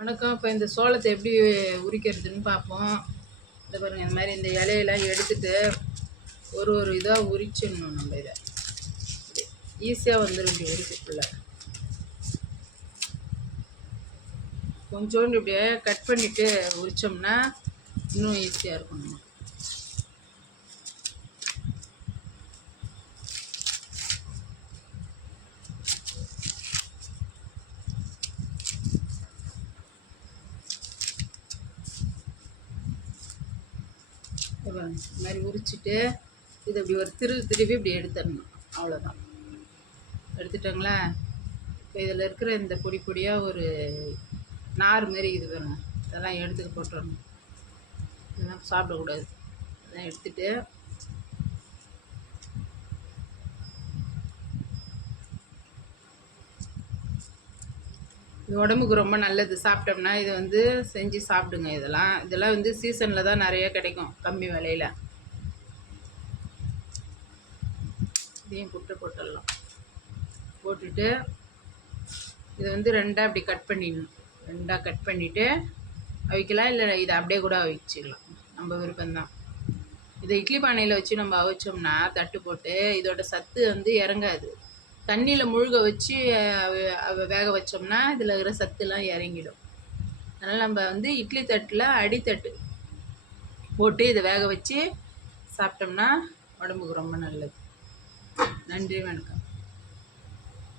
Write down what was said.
வணக்கம். இப்போ இந்த சோளத்தை எப்படி உரிக்கிறதுன்னு பார்ப்போம். இந்த பாருங்கள், இந்த மாதிரி இந்த இலையெல்லாம் எடுத்துட்டு ஒரு ஒரு இதாக உரிச்சிடணும். நம்ம இதை ஈஸியாக வந்துடும் இப்படி உரிக்கக்குள்ள. கொஞ்சோண்டு இப்படியே கட் பண்ணிவிட்டு உரித்தோம்னா இன்னும் ஈஸியாக இருக்கும். நம்ம இந்த மாதிரி உரிச்சிட்டு இதை இப்படி ஒரு திருவி இப்படி எடுத்துடணும். அவ்வளோதான். எடுத்துட்டோங்களா? இப்போ இதில் இருக்கிற இந்த பொடி பொடியாக ஒரு நார் மாரி இது பாருங்க, இதெல்லாம் எடுத்துக்க போட்டுடணும். இதெல்லாம் சாப்பிடக்கூடாது. இதெல்லாம் எடுத்துட்டு இது உடம்புக்கு ரொம்ப நல்லது. சாப்பிட்டோம்னா இது வந்து செஞ்சு சாப்பிடுங்க. இதெல்லாம் வந்து சீசனில் தான் நிறைய கிடைக்கும், கம்மி விலையில். இதையும் போட்டுடலாம். போட்டுட்டு இதை வந்து ரெண்டாக அப்படி கட் பண்ணிடணும். ரெண்டாக கட் பண்ணிவிட்டு அவிக்கலாம், இல்லை இதை அப்படியே கூட அவிச்சிக்கலாம், நம்ம விருப்பம்தான். இதை இட்லி பானையில் வச்சு நம்ம அவிச்சோம்னா தட்டு போட்டு இதோட சத்து வந்து இறங்காது. தண்ணியில் முழுக வச்சு வேக வச்சோம்னா இதில் இருக்கிற சத்துலாம் இறங்கிடும். அதனால் நம்ம வந்து இட்லி தட்டில் அடித்தட்டு போட்டு இதை வேக வச்சு சாப்பிட்டோம்னா உடம்புக்கு ரொம்ப நல்லது. நன்றி, வணக்கம்.